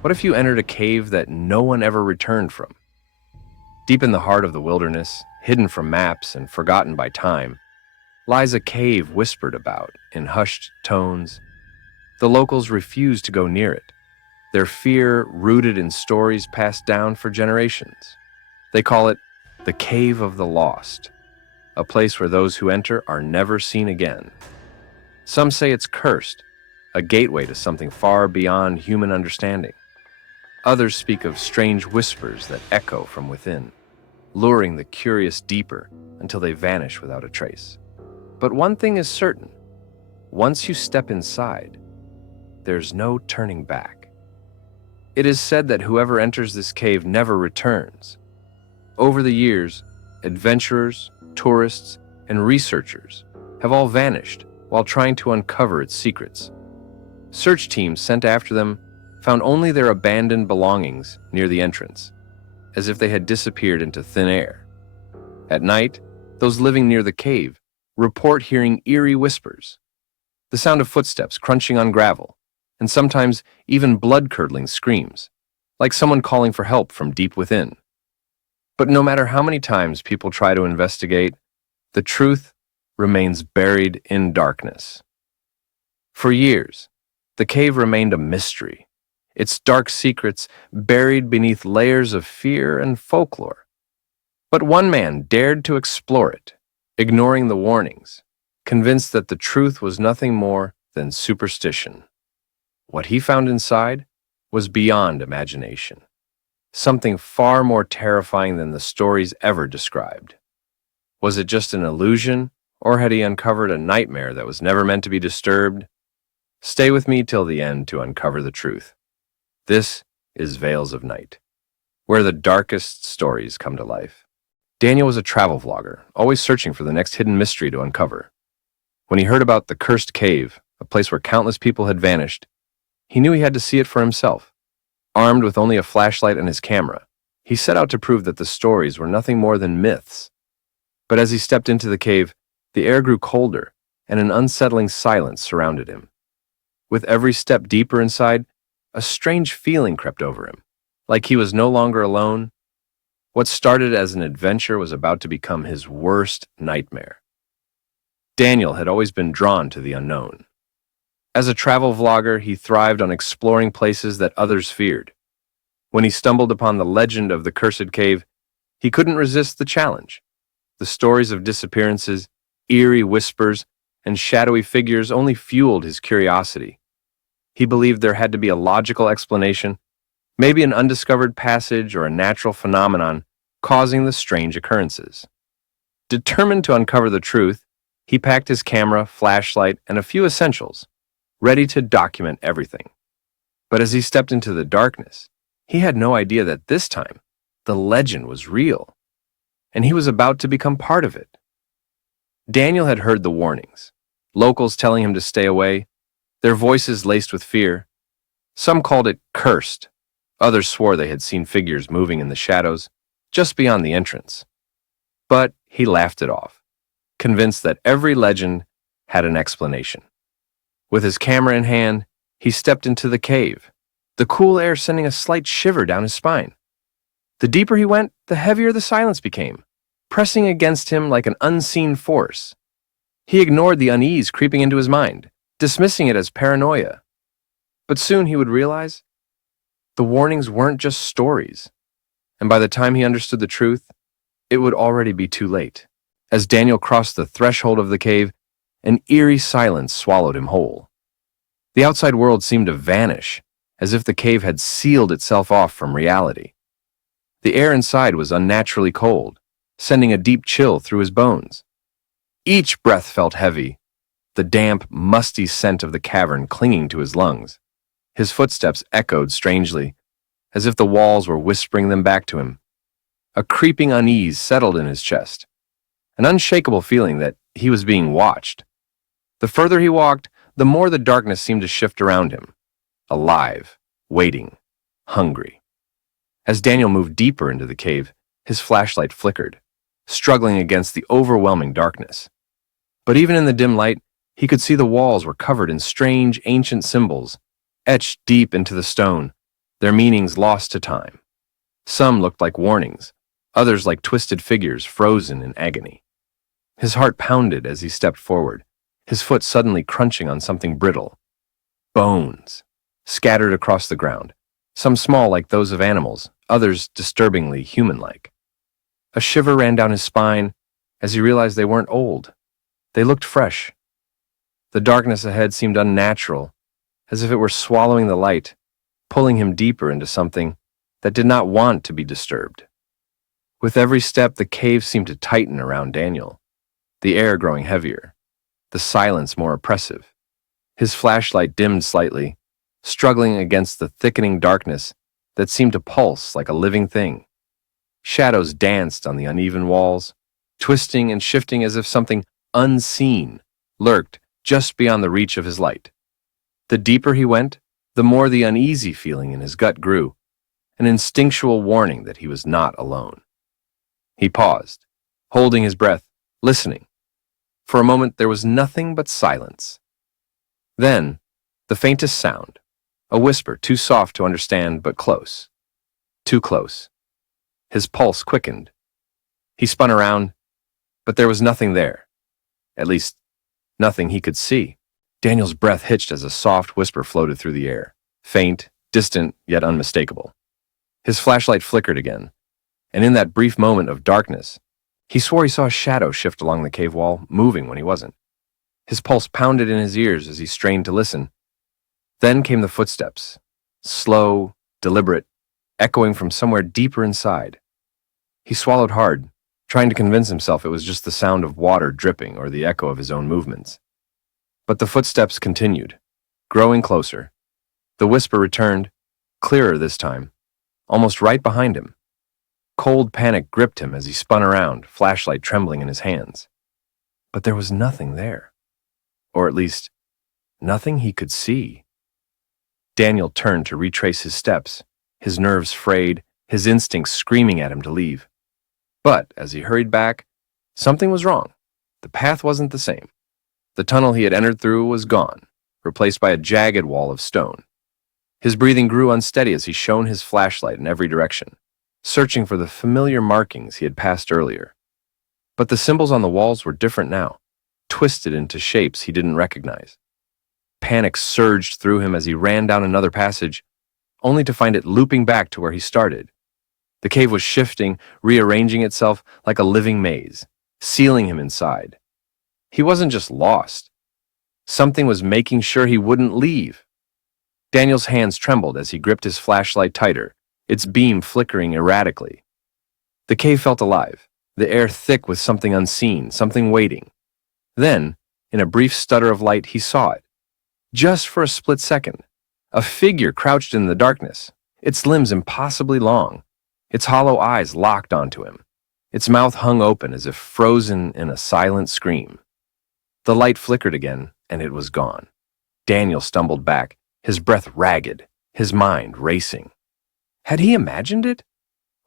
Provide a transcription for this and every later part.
What if you entered a cave that no one ever returned from? Deep in the heart of the wilderness, hidden from maps and forgotten by time, lies a cave whispered about in hushed tones. The locals refuse to go near it, their fear rooted in stories passed down for generations. They call it the Cave of the Lost, a place where those who enter are never seen again. Some say it's cursed, a gateway to something far beyond human understanding. Others speak of strange whispers that echo from within, luring the curious deeper until they vanish without a trace. But one thing is certain: once you step inside, there's no turning back. It is said that whoever enters this cave never returns. Over the years, adventurers, tourists, and researchers have all vanished while trying to uncover its secrets. Search teams sent after them found only their abandoned belongings near the entrance, as if they had disappeared into thin air. At night, those living near the cave report hearing eerie whispers, the sound of footsteps crunching on gravel, and sometimes even blood-curdling screams, like someone calling for help from deep within. But no matter how many times people try to investigate, the truth remains buried in darkness. For years, the cave remained a mystery, its dark secrets buried beneath layers of fear and folklore. But one man dared to explore it, ignoring the warnings, convinced that the truth was nothing more than superstition. What he found inside was beyond imagination, something far more terrifying than the stories ever described. Was it just an illusion, or had he uncovered a nightmare that was never meant to be disturbed? Stay with me till the end to uncover the truth. This is Veils of Night, where the darkest stories come to life. Daniel was a travel vlogger, always searching for the next hidden mystery to uncover. When he heard about the cursed cave, a place where countless people had vanished, he knew he had to see it for himself. Armed with only a flashlight and his camera, he set out to prove that the stories were nothing more than myths. But as he stepped into the cave, the air grew colder, and an unsettling silence surrounded him. With every step deeper inside, a strange feeling crept over him, like he was no longer alone. What started as an adventure was about to become his worst nightmare. Daniel had always been drawn to the unknown. As a travel vlogger, he thrived on exploring places that others feared. When he stumbled upon the legend of the cursed cave, he couldn't resist the challenge. The stories of disappearances, eerie whispers, and shadowy figures only fueled his curiosity. He believed there had to be a logical explanation, maybe an undiscovered passage or a natural phenomenon causing the strange occurrences. Determined to uncover the truth, he packed his camera, flashlight, and a few essentials, ready to document everything. But as he stepped into the darkness, he had no idea that this time the legend was real, and he was about to become part of it. Daniel had heard the warnings, locals telling him to stay away, their voices laced with fear. Some called it cursed, others swore they had seen figures moving in the shadows just beyond the entrance. But he laughed it off, convinced that every legend had an explanation. With his camera in hand, he stepped into the cave, the cool air sending a slight shiver down his spine. The deeper he went, the heavier the silence became, pressing against him like an unseen force. He ignored the unease creeping into his mind, dismissing it as paranoia. But soon he would realize the warnings weren't just stories, and by the time he understood the truth, it would already be too late. As Daniel crossed the threshold of the cave, an eerie silence swallowed him whole. The outside world seemed to vanish, as if the cave had sealed itself off from reality. The air inside was unnaturally cold, sending a deep chill through his bones. Each breath felt heavy, the damp, musty scent of the cavern clinging to his lungs. His footsteps echoed strangely, as if the walls were whispering them back to him. A creeping unease settled in his chest, an unshakable feeling that he was being watched. The further he walked, the more the darkness seemed to shift around him, alive, waiting, hungry. As Daniel moved deeper into the cave, his flashlight flickered, struggling against the overwhelming darkness. But even in the dim light, he could see the walls were covered in strange, ancient symbols, etched deep into the stone, their meanings lost to time. Some looked like warnings, others like twisted figures frozen in agony. His heart pounded as he stepped forward, his foot suddenly crunching on something brittle. Bones, scattered across the ground, some small like those of animals, others disturbingly human-like. A shiver ran down his spine as he realized they weren't old. They looked fresh. The darkness ahead seemed unnatural, as if it were swallowing the light, pulling him deeper into something that did not want to be disturbed. With every step, the cave seemed to tighten around Daniel, the air growing heavier, the silence more oppressive. His flashlight dimmed slightly, struggling against the thickening darkness that seemed to pulse like a living thing. Shadows danced on the uneven walls, twisting and shifting as if something unseen lurked just beyond the reach of his light. The deeper he went, the more the uneasy feeling in his gut grew, an instinctual warning that he was not alone. He paused, holding his breath, listening. For a moment there was nothing but silence. Then, the faintest sound, a whisper too soft to understand but close. Too close. His pulse quickened. He spun around, but there was nothing there. At least, nothing he could see. Daniel's breath hitched as a soft whisper floated through the air, faint, distant, yet unmistakable. His flashlight flickered again, and in that brief moment of darkness, he swore he saw a shadow shift along the cave wall, moving when he wasn't. His pulse pounded in his ears as he strained to listen. Then came the footsteps, slow, deliberate, echoing from somewhere deeper inside. He swallowed hard, trying to convince himself it was just the sound of water dripping or the echo of his own movements. But the footsteps continued, growing closer. The whisper returned, clearer this time, almost right behind him. Cold panic gripped him as he spun around, flashlight trembling in his hands. But there was nothing there. Or at least, nothing he could see. Daniel turned to retrace his steps, his nerves frayed, his instincts screaming at him to leave. But as he hurried back, something was wrong. The path wasn't the same. The tunnel he had entered through was gone, replaced by a jagged wall of stone. His breathing grew unsteady as he shone his flashlight in every direction, searching for the familiar markings he had passed earlier. But the symbols on the walls were different now, twisted into shapes he didn't recognize. Panic surged through him as he ran down another passage, only to find it looping back to where he started. The cave was shifting, rearranging itself like a living maze, sealing him inside. He wasn't just lost. Something was making sure he wouldn't leave. Daniel's hands trembled as he gripped his flashlight tighter, its beam flickering erratically. The cave felt alive, the air thick with something unseen, something waiting. Then, in a brief stutter of light, he saw it. Just for a split second, a figure crouched in the darkness, its limbs impossibly long, its hollow eyes locked onto him. Its mouth hung open as if frozen in a silent scream. The light flickered again, and it was gone. Daniel stumbled back, his breath ragged, his mind racing. Had he imagined it?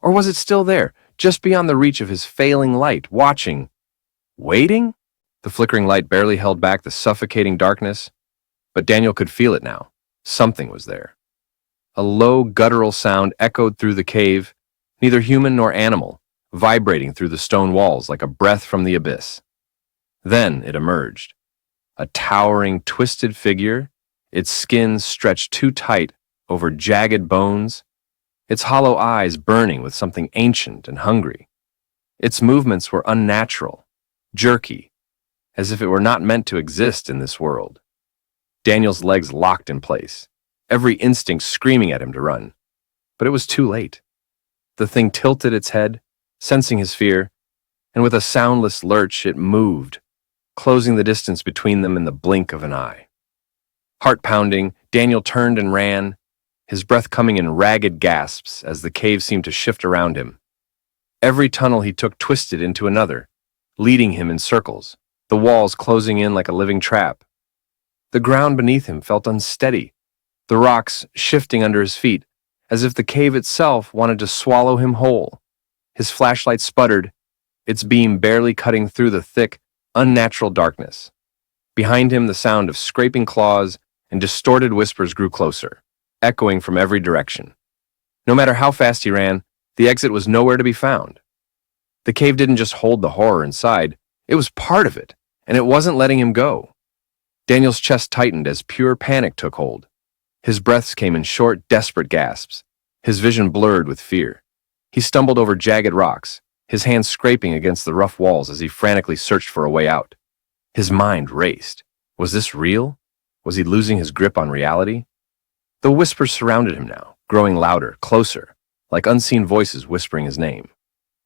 Or was it still there, just beyond the reach of his failing light, watching? Waiting? The flickering light barely held back the suffocating darkness, but Daniel could feel it now. Something was there. A low, guttural sound echoed through the cave, neither human nor animal, vibrating through the stone walls like a breath from the abyss. Then it emerged. A towering, twisted figure, its skin stretched too tight over jagged bones, its hollow eyes burning with something ancient and hungry. Its movements were unnatural, jerky, as if it were not meant to exist in this world. Daniel's legs locked in place, every instinct screaming at him to run. But it was too late. The thing tilted its head, sensing his fear, and with a soundless lurch it moved, closing the distance between them in the blink of an eye. Heart pounding, Daniel turned and ran, his breath coming in ragged gasps as the cave seemed to shift around him. Every tunnel he took twisted into another, leading him in circles, the walls closing in like a living trap. The ground beneath him felt unsteady, the rocks shifting under his feet, as if the cave itself wanted to swallow him whole. His flashlight sputtered, its beam barely cutting through the thick, unnatural darkness. Behind him, the sound of scraping claws and distorted whispers grew closer, echoing from every direction. No matter how fast he ran, the exit was nowhere to be found. The cave didn't just hold the horror inside, it was part of it, and it wasn't letting him go. Daniel's chest tightened as pure panic took hold. His breaths came in short, desperate gasps. His vision blurred with fear. He stumbled over jagged rocks, his hands scraping against the rough walls as he frantically searched for a way out. His mind raced. Was this real? Was he losing his grip on reality? The whispers surrounded him now, growing louder, closer, like unseen voices whispering his name.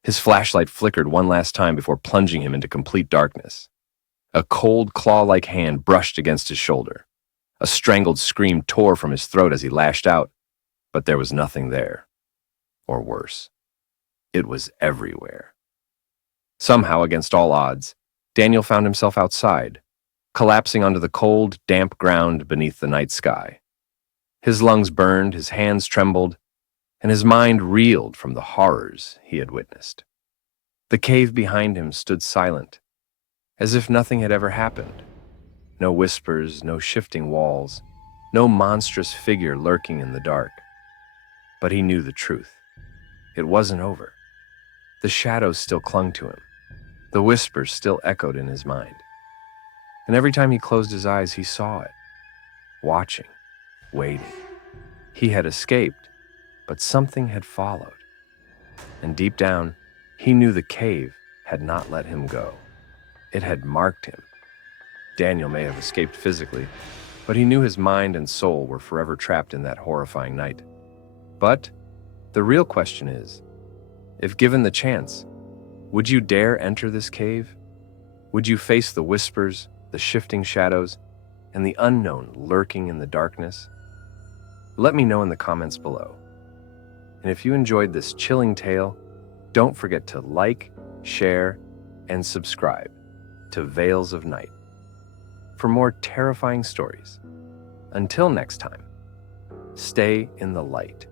His flashlight flickered one last time before plunging him into complete darkness. A cold, claw-like hand brushed against his shoulder. A strangled scream tore from his throat as he lashed out, but there was nothing there. Or worse, it was everywhere. Somehow, against all odds, Daniel found himself outside, collapsing onto the cold, damp ground beneath the night sky. His lungs burned, his hands trembled, and his mind reeled from the horrors he had witnessed. The cave behind him stood silent, as if nothing had ever happened. No whispers, no shifting walls, no monstrous figure lurking in the dark. But he knew the truth. It wasn't over. The shadows still clung to him. The whispers still echoed in his mind. And every time he closed his eyes, he saw it, watching, waiting. He had escaped, but something had followed. And deep down, he knew the cave had not let him go. It had marked him. Daniel may have escaped physically, but he knew his mind and soul were forever trapped in that horrifying night. But the real question is, if given the chance, would you dare enter this cave? Would you face the whispers, the shifting shadows, and the unknown lurking in the darkness? Let me know in the comments below. And if you enjoyed this chilling tale, don't forget to like, share, and subscribe to Veils of Night for more terrifying stories. Until next time, stay in the light.